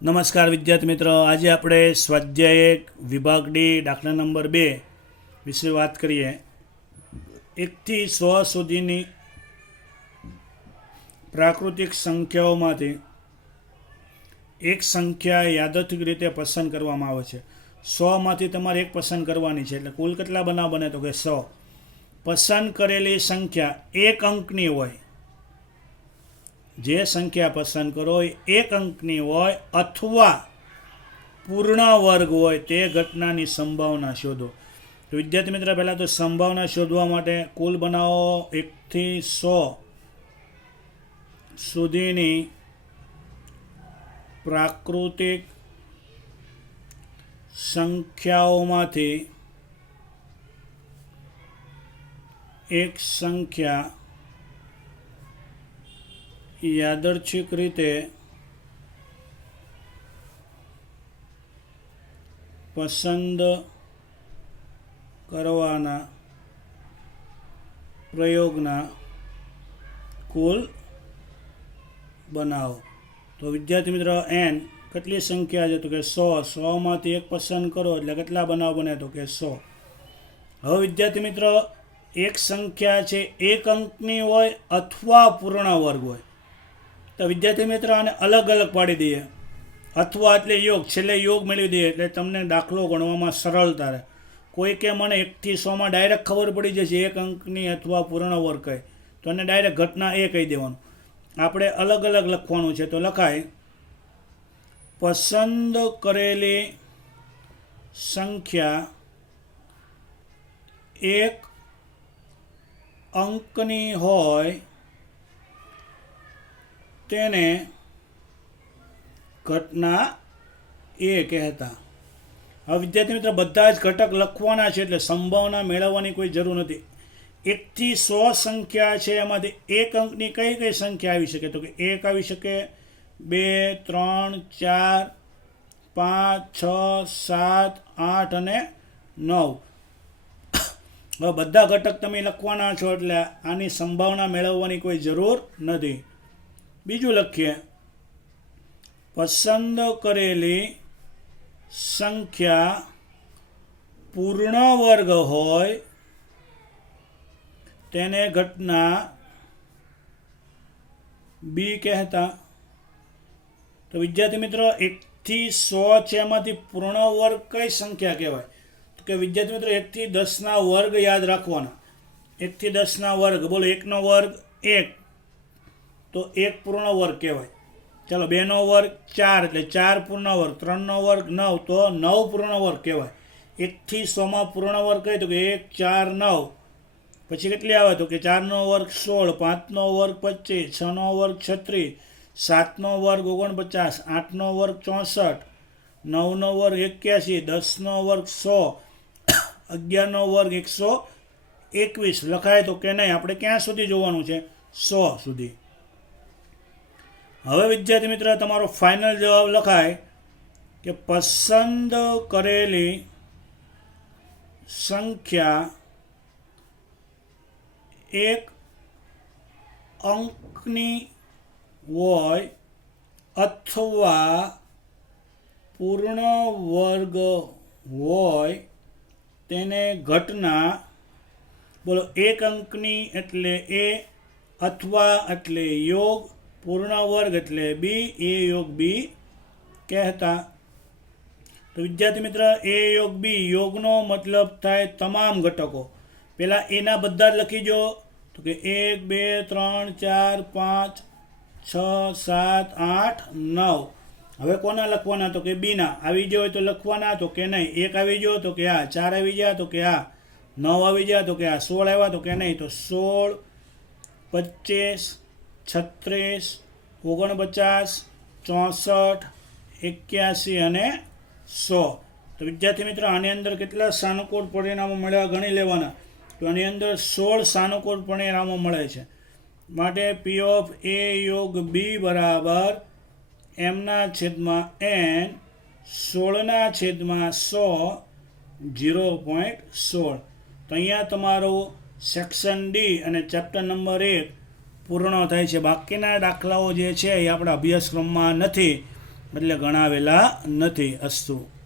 નમસ્કાર વિદ્યાર્થી મિત્રો, આજે આપણે સ્વાધ્યાય વિભાગ ડી દાખલા નંબર 2 વિશે વાત કરીએ. 1 થી 100 સુધીની પ્રાકૃતિક સંખ્યાઓમાંથી એક સંખ્યા યાદચ્છિક રીતે પસંદ કરવામાં આવે છે. 100 માંથી તમારે એક પસંદ કરવાની છે, એટલે કુલ કેટલા બનાવ બને તો કે 100. પસંદ કરેલી સંખ્યા એક અંકની હોય, જે સંખ્યા પસંદ કરો એ એક અંકની હોય અથવા પૂર્ણ વર્ગ હોય તે ઘટનાની સંભાવના શોધો. તો વિદ્યાર્થી મિત્ર, પહેલાં તો સંભાવના શોધવા માટે કુલ બનાવો 1 થી 100 સુધીની પ્રાકૃતિક સંખ્યાઓમાંથી એક સંખ્યા યાદચ્છિક રીતે પસંદ કરવાના પ્રયોગના કુલ બનાવો. તો વિદ્યાર્થી મિત્ર, n કેટલી સંખ્યા છે તો કે 100. 100 માંથી એક પસંદ કરો એટલે કેટલા બનાવ બને તો કે 100. હવે વિદ્યાર્થી મિત્ર, એક સંખ્યા છે એક અંકની હોય અથવા પૂર્ણ વર્ગ હોય. તો વિદ્યાર્થી મિત્ર, આને અલગ અલગ પાડી દઈએ. અથવા એટલે યોગ, છેલ્લે યોગ મેળવી દઈએ એટલે તમને દાખલો ગણવામાં સરળતા રહે. કોઈ કે મને 1 થી 100 માં ડાયરેક્ટ ખબર પડી જશે એક અંકની અથવા પૂર્ણ વર્ગ કઈ, તો એને ડાયરેક્ટ ઘટના એ કહી દેવાનું. આપણે અલગ અલગ લખવાનું છે, તો લખાય પસંદ કરેલી સંખ્યા એક અંકની હોય તેને ઘટના એ કહેતા. હવે વિદ્યાર્થી મિત્ર, બધા જ ઘટક લખવાના છે, એટલે સંભાવના મેળવવાની કોઈ જરૂર નથી. 1 થી 100 સંખ્યા છે, એમાંથી એક અંકની કઈ કઈ સંખ્યા આવી શકે તો કે 1 આવી શકે, 2, 3, 4, 5, 6, 7, 8 અને 9. હવે બધા ઘટક તમે લખવાના છો, એટલે આની સંભાવના મેળવવાની કોઈ જરૂર નથી. બીજું લખીએ, પસંદ કરેલી સંખ્યા પૂર્ણ વર્ગ હોય તેને ઘટના બી કહેતા. તો વિદ્યાર્થી મિત્રો, 1 થી 100 છે, એમાંથી પૂર્ણ વર્ગ કઈ સંખ્યા કહેવાય તો કે વિદ્યાર્થી મિત્રો 1 થી 10 ના વર્ગ યાદ રાખવાના. 1 થી 10 ના વર્ગ, બોલો 1 નો વર્ગ 1, તો 1 પૂર્ણ વર્ગ કહેવાય. ચાલો 2 નો વર્ગ 4, એટલે 4 પૂર્ણ વર્ગ. 3 નો વર્ગ 9, તો 9 પૂર્ણ વર્ગ કહેવાય. 1 થી 100 માં પૂર્ણ વર્ગ કહે તો કે 1, 4, 9. પછી કેટલી આવે તો કે 4 નો વર્ગ 16, 5 નો વર્ગ 25, 6 નો વર્ગ 36, 7 નો વર્ગ 49, 8 નો વર્ગ 64, 9 નો વર્ગ 81, 10 નો વર્ગ 100, 11 નો વર્ગ 121. લખાય તો કે નહીં? આપણે ક્યાં સુધી જોવાનું છે? 100 સુધી. હવે વિદ્યાર્થી મિત્ર, તમારો ફાઇનલ જવાબ લખાય કે પસંદ કરેલી સંખ્યા એક અંકની હોય અથવા પૂર્ણ વર્ગ હોય તેને ઘટના, બોલો એક અંકની એટલે એ, અથવા એટલે યોગ, પૂર્ણ વર્ગ એટલે બી, એ યોગ બી કહેતા. તો વિદ્યાર્થી મિત્ર, એ યોગ બી, યોગનો મતલબ થાય તમામ ઘટકો. પહેલાં એના બધા જ લખી જો, તો કે 1, 2, 3, 4, 5, 6, 7, 8, 9. હવે કોના લખવાના તો કે બીના. આવી ગયો હોય તો લખવાના, તો કે નહીં. 1 આવી ગયો તો કે આ, 4 આવી ગયા તો કે આ, 9 આવી ગયા તો કે આ, 16 આવ્યા તો કે નહીં. તો 16, 25, 36, 49, 64, 81 અને 100. તો વિદ્યાર્થી મિત્રો, આની અંદર કેટલા સાનુકૂળ પરિણામો મળ્યા ગણી લેવાના. તો આની અંદર 16 સાનુકૂળ પરિણામો મળે છે. માટે પી ઓફ એ યોગ બી બરાબર m/n 16/100 0.16. તો અહીંયા તમારું સેક્શન ડી અને ચેપ્ટર નંબર 1 પૂર્ણ થાય છે. બાકીના દાખલાઓ જે છે એ આપણા અભ્યાસક્રમમાં નથી, એટલે ગણાવેલા નથી. અસ્તુ.